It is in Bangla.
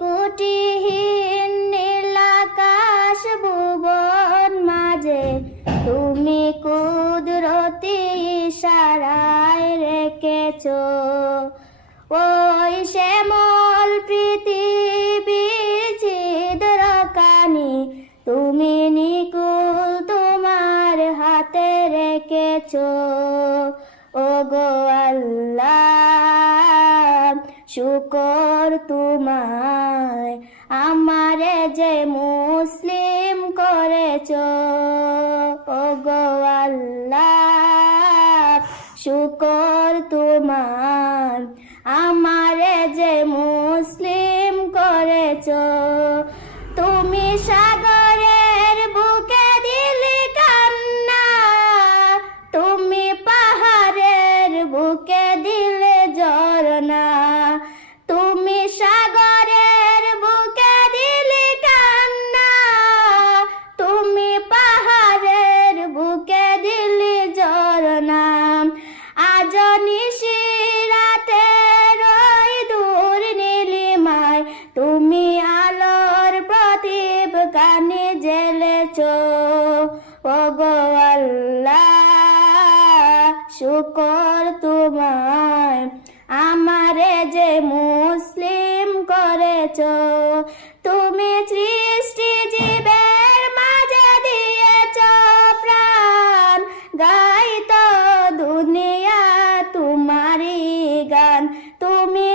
কুটিহীন নীলাকাশ ভুবন মাঝে তুমি কুদরতি ইশারায় রেখেছো ওই শ্যামল পৃথিবীর ছিদ্রখানি তুমি নিকুল তোমার হাতে রেখেছো ওগো আল্লাহ শুকর তোমায় আমারে যে মুসলিম করেছো ওগো আল্লাহ শুকর তোমার আমারে যে মুসলিম করেছো তুমি সাগরের বুকে দিলে কান্না তুমি পাহাড়ের বুকে দিলে ঝরনা তুমি সাগরের বুকে দিলে কান্না তুমি পাহাড়ের বুকে দিলে ঝরনা আজ নিশিরাতে রই দূর নীলিমায় তুমি আলোর প্রদীপ কানে জ্বেলেছো ওগো আল্লাহ শুকর তোমায় আমারে যে মুসলিম করেছো তুমি সৃষ্টি জীবের মাঝে দিয়েছো প্রাণ গাইতো দুনিয়া তোমারই গান তুমি